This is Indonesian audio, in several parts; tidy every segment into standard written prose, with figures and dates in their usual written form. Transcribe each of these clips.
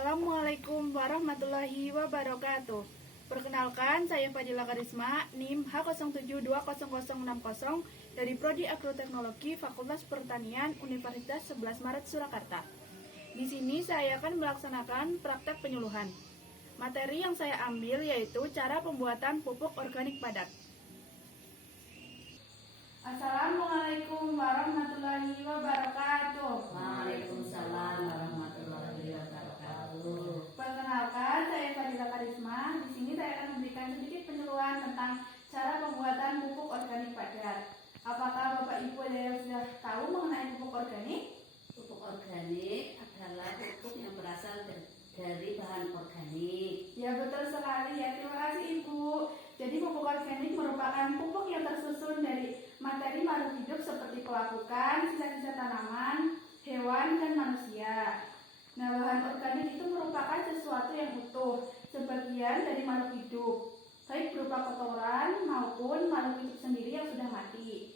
Assalamualaikum warahmatullahi wabarakatuh. Perkenalkan, saya Fadila Karisma, NIM H07200060 dari Prodi Agroteknologi Fakultas Pertanian Universitas 11 Maret Surakarta. Di sini saya akan melaksanakan praktek penyuluhan. Materi yang saya ambil yaitu cara pembuatan pupuk organik padat. Assalamualaikum warahmatullahi wabarakatuh. Waalaikumsalam warahmatullahi wabarakatuh. Perkenalkan, saya Fadila Karisma. Di sini saya akan memberikan sedikit penyuluhan tentang cara pembuatan pupuk organik padat. Apakah Bapak Ibu ada yang sudah tahu mengenai pupuk organik? Pupuk organik adalah pupuk yang berasal dari bahan organik. Ya, betul sekali ya. Terima kasih Ibu. Jadi pupuk organik merupakan pupuk yang tersusun dari materi makhluk hidup seperti pelapukan, sisa-sisa tanaman, hewan, dan manusia. Nah, bahan organik itu merupakan sesuatu yang utuh, sebagian dari makhluk hidup, baik berupa kotoran maupun makhluk hidup sendiri yang sudah mati.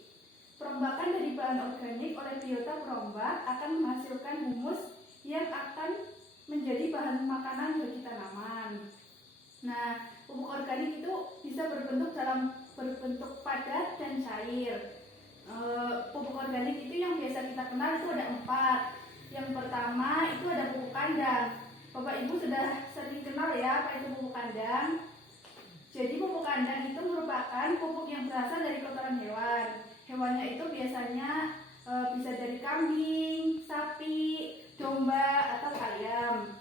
Perombakan dari bahan organik oleh biota perombak akan menghasilkan humus yang akan menjadi bahan makanan bagi tanaman. Nah, pupuk organik itu bisa berbentuk padat dan cair. Pupuk organik itu yang biasa kita kenal itu ada 4. Yang pertama itu ada pupuk kandang. Bapak Ibu sudah sering kenal ya apa itu pupuk kandang. Jadi pupuk kandang itu merupakan pupuk yang berasal dari kotoran hewan. Hewannya itu biasanya bisa dari kambing, sapi, domba, atau ayam.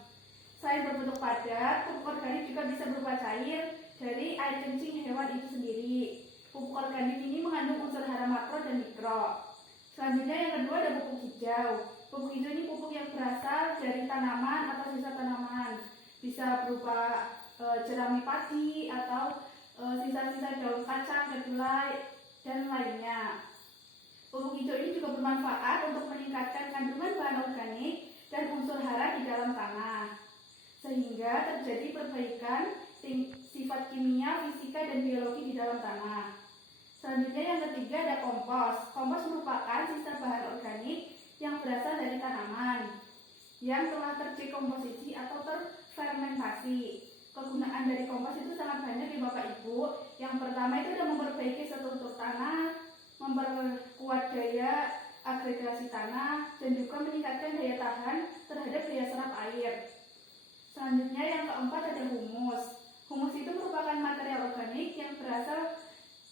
Selain berbentuk padat, pupuk organik juga bisa berupa cair dari air kencing hewan itu sendiri. Pupuk organik ini mengandung unsur hara makro dan mikro. Selanjutnya yang kedua ada pupuk hijau. Pupuk hijau ini pupuk yang berasal dari tanaman atau sisa tanaman. Bisa berupa jerami padi atau sisa-sisa daun kacang, kedelai, dan lainnya. Pupuk hijau ini juga bermanfaat untuk meningkatkan kandungan bahan organik dan unsur hara di dalam tanah, sehingga terjadi perbaikan sifat kimia, fisika, dan biologi di dalam tanah. Selanjutnya yang ketiga ada kompos. Kompos merupakan sisa bahan organik yang berasal dari tanaman yang telah terdekomposisi atau terfermentasi. Kegunaan dari kompos itu sangat banyak ya Bapak Ibu. Yang pertama itu adalah memperbaiki struktur tanah, memperkuat daya agregasi tanah, dan juga meningkatkan daya tahan terhadap daya serap air. Selanjutnya yang keempat ada humus. Humus itu merupakan material organik yang berasal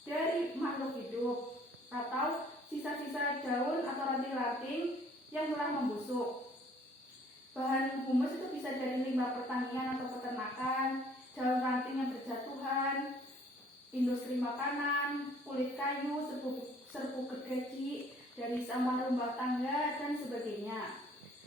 dari makhluk hidup atau sisa-sisa daun atau ranting-ranting yang telah membusuk. Bahan humus itu bisa dari limbah pertanian atau peternakan, daun ranting yang berjatuhan, industri makanan, kulit kayu, serbuk gergaji, dari sampah rumah tangga, dan sebagainya.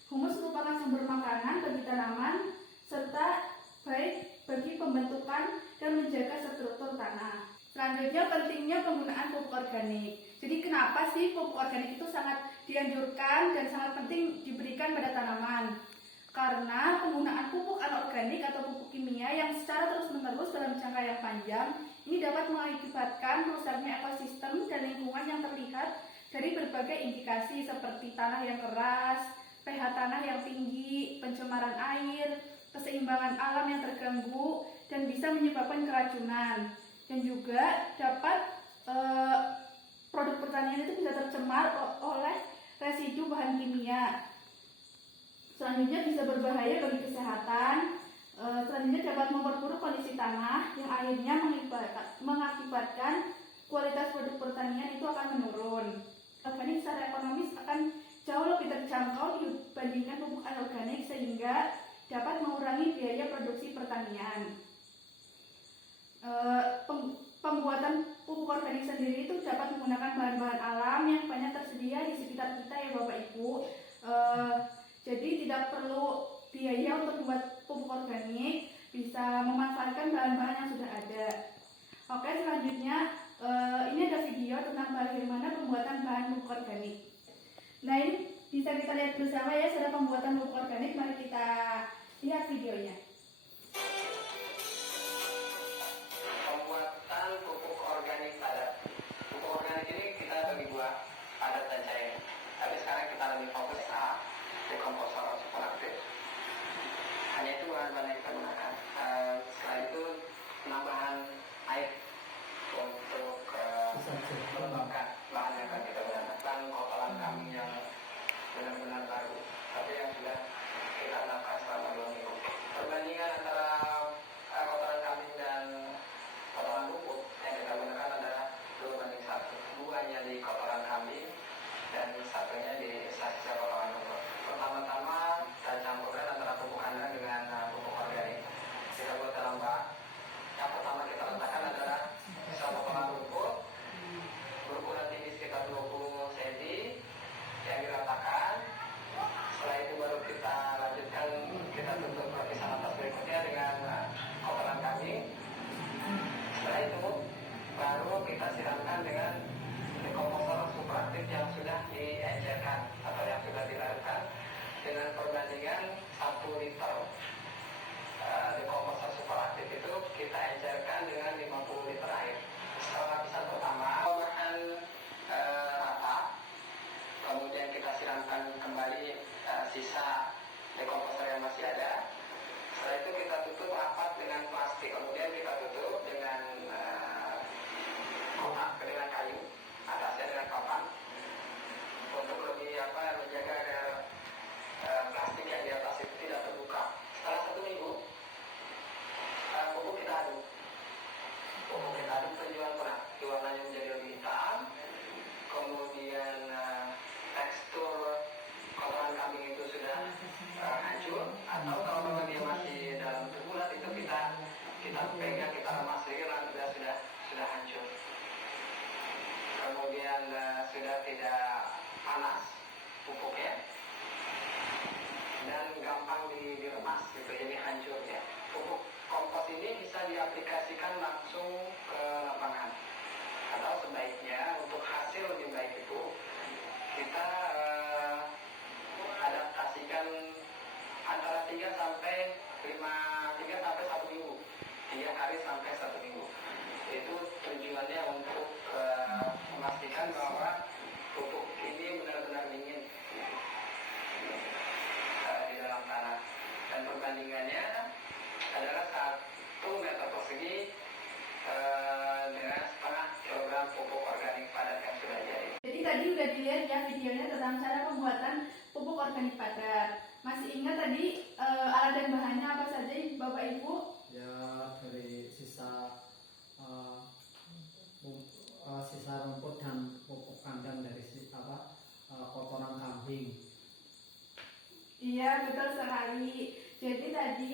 Humus merupakan sumber makanan bagi tanaman serta baik bagi pembentukan dan menjaga struktur tanah. Selanjutnya pentingnya penggunaan pupuk organik. Jadi kenapa sih pupuk organik itu sangat dianjurkan dan sangat penting diberikan pada tanaman? Karena penggunaan pupuk anorganik atau pupuk kimia yang secara terus-menerus dalam jangka yang panjang ini dapat mengakibatkan rusaknya ekosistem dan lingkungan yang terlihat dari berbagai indikasi seperti tanah yang keras, pH tanah yang tinggi, pencemaran air, keseimbangan alam yang terganggu, dan bisa menyebabkan keracunan. Dan juga dapat produk pertanian itu bisa tercemar oleh residu bahan kimia. Selanjutnya bisa berbahaya bagi kesehatan. Selanjutnya dapat memperburuk kondisi tanah yang akhirnya mengakibatkan kualitas produk pertanian itu akan menurun. Organik secara ekonomis akan jauh lebih terjangkau dibandingkan pupuk anorganik sehingga dapat mengurangi biaya produksi pertanian. Pembuatan pupuk organik sendiri itu dapat menggunakan bahan-bahan alam yang banyak tersedia di sekitar kita ya Bapak Ibu. Jadi tidak perlu biaya untuk membuat pupuk organik, bisa memanfaatkan bahan-bahan yang sudah ada. Oke, selanjutnya ini ada video tentang bagaimana pembuatan bahan pupuk organik. Nah, ini bisa kita lihat bersama ya cara pembuatan pupuk organik. Mari kita lihat videonya. Pembuatan pupuk organik padat. Pupuk organik ini kita bagi dua, padat dan cair. Tapi sekarang kita lebih fokus ke dekomposer atau aktif. Hanya itu bahan-bahan yang kita gunakan. Setelah itu penambahan air untuk melembabkan bahan yang akan kita gunakan, kotoran kambing yang benar-benar baru, tapi yang sudah kita lakukan selama 2 minggu. Perbandingan antara kotoran kambing dan kotoran pupuk yang kita gunakan adalah 2:1. 2-nya di kotoran kambing dan 1-nya di sisa kotoran pupuk. Pertama-tama kita campurkan antara pupuk kandang dengan pupuk organik. Kita buat dalam bak. Yang pertama kita letakkan adalah sisa kotoran pupuk berukuran tinggi sekitar 20 cm yang diratakan. Setelah itu baru kita lanjutkan, kita tutup lapisan atas berikutnya dengan kotoran kambing. Setelah itu baru kita siramkan dengan dekomposer superaktif yang sudah diencerkan atau yang sudah dilarutkan dengan perbandingan 1 liter dekomposer superaktif itu kita encerkan dengan 50 liter air. Setelah lapisan pertama bahan rata, kemudian kita siramkan kembali sisa dekomposer yang masih ada. Setelah itu kita tutup rapat dengan plastik, kemudian kita tutup dengan kotak dengan kayu, atasnya dengan papan untuk lebih menjaga agar plastik yang di atas itu tidak terbuka. Setelah 1 minggu pupuk kita aduk. Pupuk kita aduk penjual pernah warnanya menjadi lebih hitam, kemudian tekstur kotoran kambing itu sudah hancur, atau kalau memang dia masih dalam bentuk bulat itu kita pegang, kita remas sedikit, sudah hancur. Kemudian sudah tidak panas pupuknya dan gampang diremas gitu, jadi hancur ya. Pupuk kompos ini bisa diaplikasikan langsung ke lapangan, atau sebaiknya untuk hasil lebih baik itu kita adaptasikan antara 3 sampai 1 minggu, 3 hari sampai 1 minggu. Itu tujuannya untuk memastikan bahwa pupuk ini benar-benar dingin di dalam tanah, dan perbandingannya adalah 1 meter persegi dengan setengah kilogram pupuk organik padat yang sudah jadi. Jadi tadi udah dilihat ya videonya tentang cara pembuatan pupuk organik padat. Masih ingat tadi alat dan bahannya apa saja Bapak Ibu? Ya, dari sisa rumput dan pupuk kandang dari kotoran kambing. Iya, betul sekali. Jadi tadi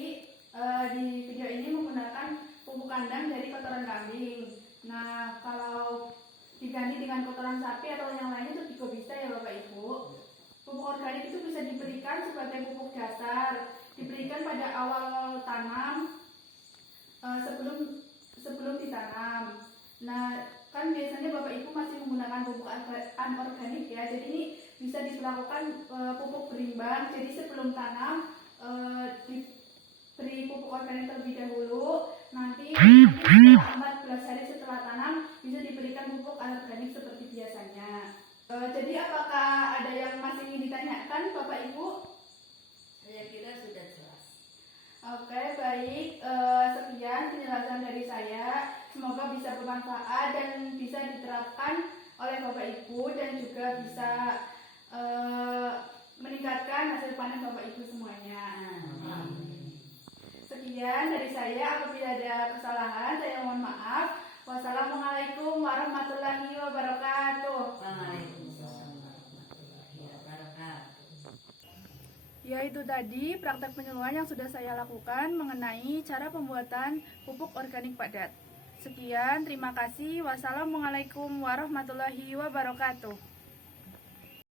di video ini menggunakan pupuk kandang dari kotoran kambing. Nah, kalau diganti dengan kotoran sapi atau yang lainnya itu juga bisa ya Bapak Ibu. Pupuk organik itu bisa diberikan sebagai pupuk dasar, diberikan pada awal tanam sebelum ditanam. Nah, kan biasanya Bapak Ibu masih menggunakan pupuk anorganik ya. Jadi ini bisa dilakukan pupuk berimbang. Jadi sebelum tanam diberi pupuk organik terlebih dahulu. Nanti 14 hari setelah tanam bisa diberikan pupuk anorganik seperti biasanya. Jadi apakah ada yang masih ingin ditanyakan Bapak Ibu? Saya kira sudah jelas. Oke, baik. Sekian penjelasan dari saya. Semoga bisa bermanfaat dan bisa diterapkan oleh Bapak Ibu dan juga bisa meningkatkan hasil panen Bapak Ibu semuanya. Sekian dari saya. Apabila ada kesalahan, saya mohon maaf. Wassalamualaikum warahmatullahi wabarakatuh. Waalaikumsalam warahmatullahi wabarakatuh. Ya, itu tadi praktek penyuluhan yang sudah saya lakukan mengenai cara pembuatan pupuk organik padat. Sekian, terima kasih. Wassalamualaikum warahmatullahi wabarakatuh.